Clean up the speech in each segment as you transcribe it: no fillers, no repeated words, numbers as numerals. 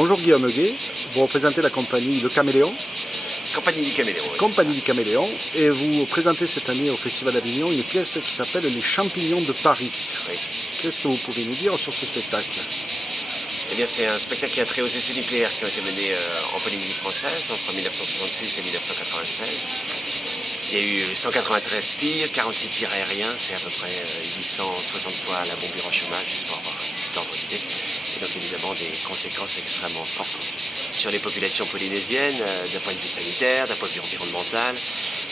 Bonjour Guillaume Huguet, vous représentez la compagnie Le Caméléon. Compagnie du Caméléon. Oui. Compagnie du Caméléon, et vous présentez cette année au Festival d'Avignon une pièce qui s'appelle Les Champignons de Paris. Oui. Qu'est-ce que vous pouvez nous dire sur ce spectacle? Eh bien, c'est un spectacle qui a trait aux essais nucléaires qui ont été menés en Polynésie française entre 1966 et 1996. Il y a eu 193 tirs, 46 tirs aériens, c'est à peu près 860 fois la bombe Hiroshima, juste pour avoir d'ordre d'idée. Et donc évidemment des conséquences extrêmement fortes sur les populations polynésiennes, d'un point de vue sanitaire, d'un point de vue environnemental,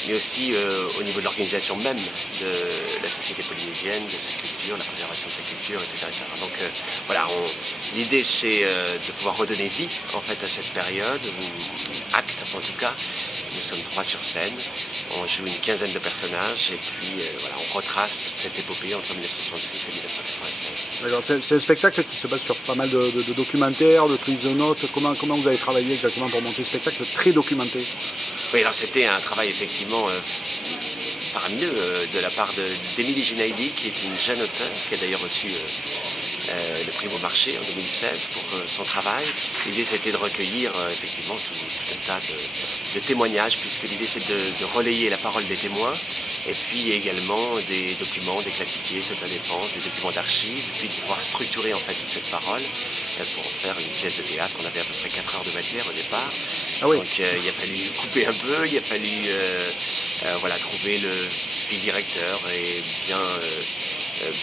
mais aussi au niveau de l'organisation même de la société polynésienne, de sa culture, la préservation de sa culture, etc. etc. Donc voilà, l'idée c'est de pouvoir redonner vie en fait à cette période, ou acte en tout cas. Nous sommes 3 sur scène, on joue une quinzaine de personnages et puis voilà, on retrace cette épopée entre 1966 et 1996. D'accord, c'est un spectacle qui se base sur pas mal de documentaires, de prises de notes. Comment vous avez travaillé exactement pour monter ce spectacle très documenté? Oui, alors c'était un travail effectivement faramineux de la part d'Émilie Junaidi, qui est une jeune auteure, qui a d'ailleurs reçu le prix Beaumarchais en 2016 pour son travail. L'idée c'était de recueillir effectivement tout un tas de témoignages, puisque l'idée c'est de relayer la parole des témoins, et puis également des documents, des classifiés, ceux de la défense, des documents d'archives, puis de pouvoir structurer en fait toute cette parole pour en faire une pièce de théâtre. On avait à peu près 4 heures de matière au départ. Ah oui. Donc il a fallu couper un peu, il a fallu voilà, trouver le fil directeur et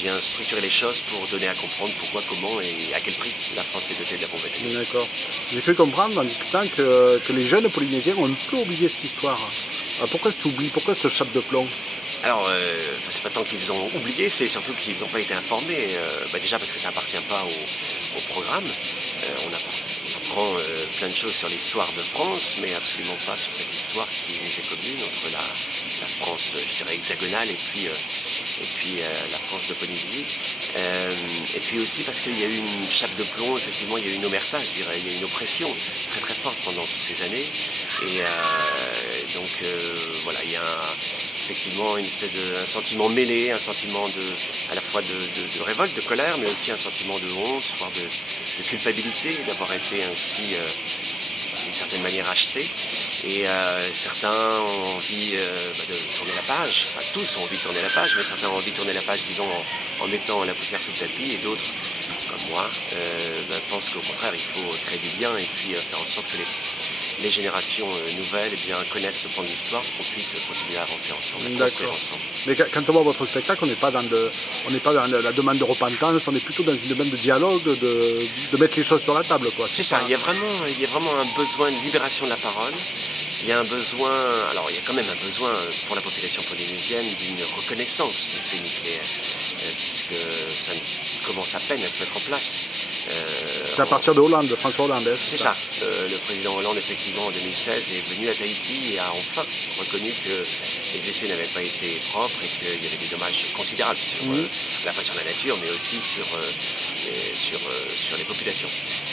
bien structurer les choses pour donner à comprendre pourquoi, comment et à quel prix la France est dotée de la bombe atomique. D'accord. J'ai cru comprendre en discutant que les jeunes Polynésiens ont un peu oublié cette histoire. Alors pourquoi cet oubli? Pourquoi cette chape de plomb? Alors, c'est pas tant qu'ils ont oublié, c'est surtout qu'ils n'ont pas été informés. Déjà parce que ça appartient pas au programme. On apprend plein de choses sur l'histoire de France, mais absolument pas sur cette histoire qui nous est commune entre la France, je dirais, hexagonale et puis la France de Polynésie. Et puis aussi parce qu'il y a eu une chape de plomb, effectivement, il y a eu une omerta, je dirais, il y a eu une oppression très très forte pendant toutes ces années. Et donc voilà, il y a effectivement une espèce un sentiment mêlé, un sentiment à la fois de révolte, de colère, mais aussi un sentiment de honte, voire de culpabilité d'avoir été ainsi d'une certaine manière acheté. Et certains ont envie de tourner la page, enfin tous ont envie de tourner la page, mais certains ont envie de tourner la page, disons, en mettant la poussière sous le tapis, et d'autres, comme moi, pensent qu'au contraire, il faut créer du lien et puis faire en sorte que les générations nouvelles connaissent ce point de l'histoire pour qu'on puisse continuer à avancer ensemble. D'accord. Mais quand on voit votre spectacle, on n'est pas dans la demande de repentance, on est plutôt dans une demande de dialogue, de mettre les choses sur la table, quoi. C'est ça, il y a vraiment un besoin de libération de la parole. Il y a un besoin, alors il y a quand même un besoin pour la population polynésienne d'une reconnaissance du fait nucléaire, puisque ça commence à peine à se mettre en place. C'est à partir de Hollande, de François Hollande. C'est ça. Le président Hollande, effectivement, en 2016, est venu à Tahiti et a enfin reconnu que les essais n'avaient pas été propres et qu'il y avait des dommages considérables à la fois sur la nature, mais aussi sur les populations.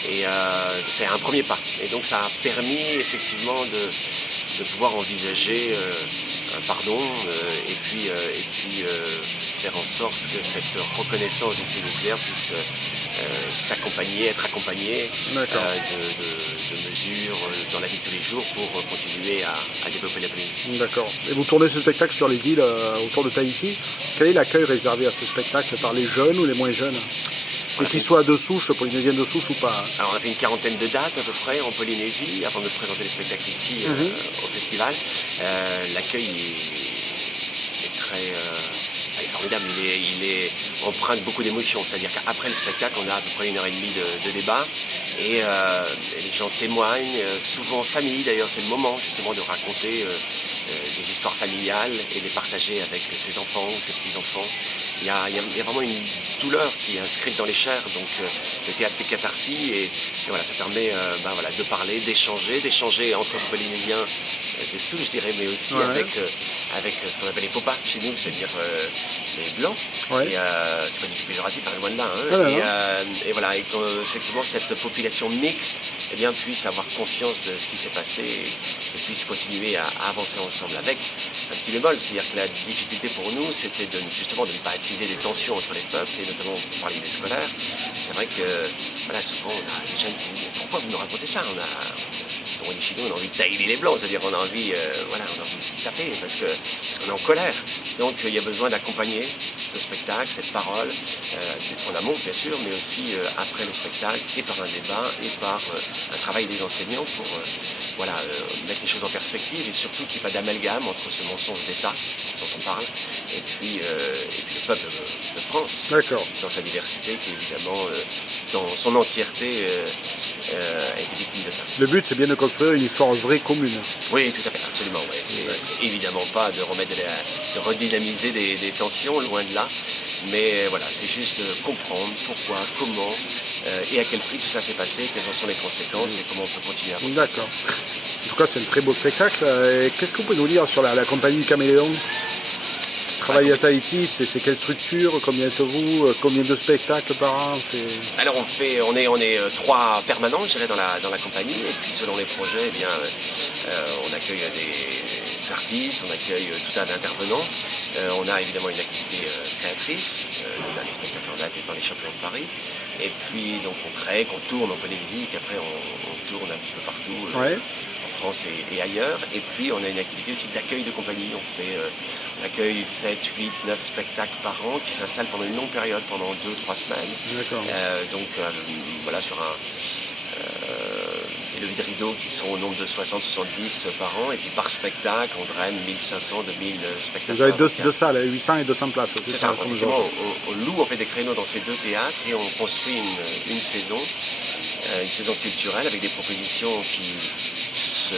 Et c'est un premier pas. Et donc ça a permis effectivement de pouvoir envisager un pardon et puis faire en sorte que cette reconnaissance du fait nucléaire puisse être accompagnée de mesures dans la vie de tous les jours pour continuer à développer la Polynésie. D'accord. Et vous tournez ce spectacle sur les îles autour de Tahiti. Quel est l'accueil réservé à ce spectacle par les jeunes ou les moins jeunes? Et qu'ils soient de souche, polynésiens de souche ou pas? Alors on a fait une quarantaine de dates à peu près en Polynésie avant de présenter les spectacles ici au festival. L'accueil est très formidable, il est empreint de beaucoup d'émotions, c'est-à-dire qu'après le spectacle on a à peu près 1h30 de débat et les gens témoignent, souvent en famille d'ailleurs, c'est le moment justement de raconter des histoires familiales et les partager avec ses enfants ou ses petits-enfants. Il y a vraiment une douleur qui est inscrite dans les chairs, donc le théâtre fait catharsis et voilà, ça permet de parler, d'échanger entre Polynésiens de souche, je dirais, mais aussi avec ce qu'on appelle les popas chez nous, c'est-à-dire les blancs. Ouais. Et c'est pas du tout péjoratif, loin de là. Hein. Et voilà, et qu'effectivement cette population mixte puisse avoir conscience de ce qui s'est passé et puisse continuer à avancer ensemble avec un petit bémol, c'est-à-dire que la difficulté pour nous c'était justement de ne pas attiser des tensions entre les peuples et notamment pour parler des scolaires. C'est vrai que souvent on a des jeunes qui disent pourquoi vous ne racontez raconter ça. Comme on dit chez nous, on a envie de tailler les blancs, c'est-à-dire on a envie, voilà, on a envie de taper parce qu'on est en colère. Donc il y a besoin d'accompagner ce spectacle, cette parole, en amont bien sûr, mais aussi après le spectacle, et par un débat, et par un travail des enseignants pour voilà, mettre les choses en perspective et surtout qu'il n'y ait pas d'amalgame entre ce mensonge d'État dont on parle et puis le peuple de France dans sa diversité qui évidemment dans son entièreté a été victime de ça. Le but, c'est bien de construire une histoire vraie commune. Oui, tout à fait, absolument. Ouais. C'est évidemment pas de remettre de redynamiser des tensions, loin de là. Mais voilà, c'est juste de comprendre pourquoi, comment et à quel prix tout ça s'est passé, quelles en sont les conséquences et comment on peut continuer à avancer. D'accord. En tout cas, c'est un très beau spectacle. Qu'est-ce que vous pouvez nous dire sur la compagnie Caméléon? Travailler à Tahiti, c'est quelle structure? Combien êtes-vous? Combien de spectacles par an? Alors on est 3 permanents, je dirais, dans la compagnie. Et puis selon les projets, eh bien, on accueille des artistes, on accueille tout un tas d'intervenants. On a évidemment une activité créatrice, le dernier spectacle en date étant les Champions de Paris. Et puis donc on crée, qu'on tourne en Polynésie, qu'après on tourne un petit peu partout. En France et ailleurs. Et puis on a une activité aussi d'accueil de compagnie. On accueille 7, 8, 9 spectacles par an qui s'installent pendant une longue période, pendant 2-3 semaines. Donc voilà, sur des levées de rideaux qui sont au nombre de 60-70 par an. Et puis par spectacle, on draine 1500, 2000 spectacles. Vous avez deux salles, 800 et 200 places. C'est ça, on loue en fait des créneaux dans ces 2 théâtres et on construit une saison culturelle avec des propositions qui se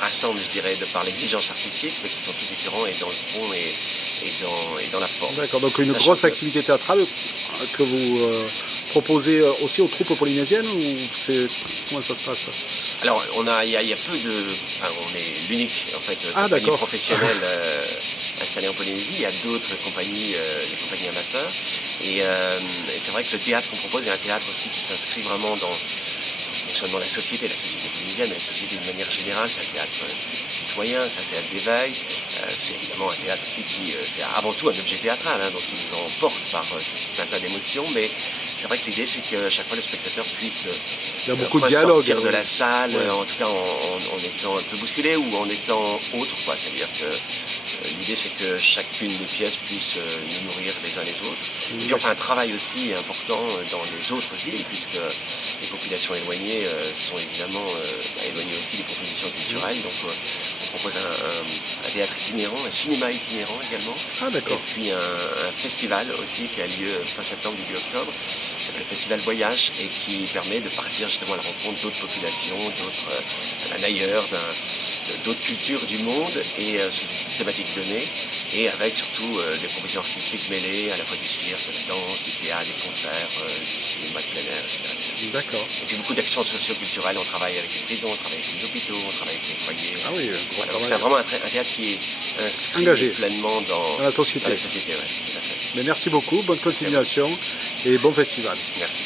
rassemblent, je dirais, de par l'exigence artistique, mais qui sont tous différents et dans le fond et dans la forme. D'accord, donc une grosse activité théâtrale que vous proposez aussi aux troupes polynésiennes ou comment ça se passe? Alors, il y a peu de... Enfin, on est l'unique, en fait, compagnie professionnelle installée en Polynésie. Il y a d'autres compagnies, des compagnies amateurs. Et c'est vrai que le théâtre qu'on propose est un théâtre aussi qui s'inscrit vraiment dans la société polynésienne, mais la société d'une manière générale. C'est un théâtre citoyen, c'est un théâtre d'éveil. C'est évidemment un théâtre aussi qui, c'est avant tout un objet théâtral, donc il nous emporte par tout un tas d'émotions, mais c'est vrai que l'idée c'est que chaque fois le spectateur puisse sortir de la salle, en tout cas en étant un peu bousculé ou en étant autre, c'est-à-dire que l'idée c'est que chacune des pièces puisse nous nourrir les uns les autres. Et puis on fait un travail aussi important dans les autres îles, puisque les populations éloignées sont évidemment éloignées aussi des propositions culturelles, donc on propose un théâtre itinérant, un cinéma itinérant également, et puis un festival aussi qui a lieu fin septembre, début octobre, qui s'appelle le Festival Voyage, et qui permet de partir justement à la rencontre d'autres populations, d'un ailleurs, d'autres cultures du monde, et sous une thématique donnée, et avec surtout des propositions artistiques mêlées, à la fois du cirque, de la danse, du théâtre, des concerts, du cinéma de plein air, etc. D'accord. Et puis beaucoup d'actions socio-culturelles, on travaille avec les prisons, on travaille avec les hôpitaux, on travaille avec les foyers. Ah oui, voilà, c'est vraiment un théâtre qui est engagé pleinement dans la société. Dans la société, tout à fait. Mais merci beaucoup, bonne continuation et bon festival. Merci.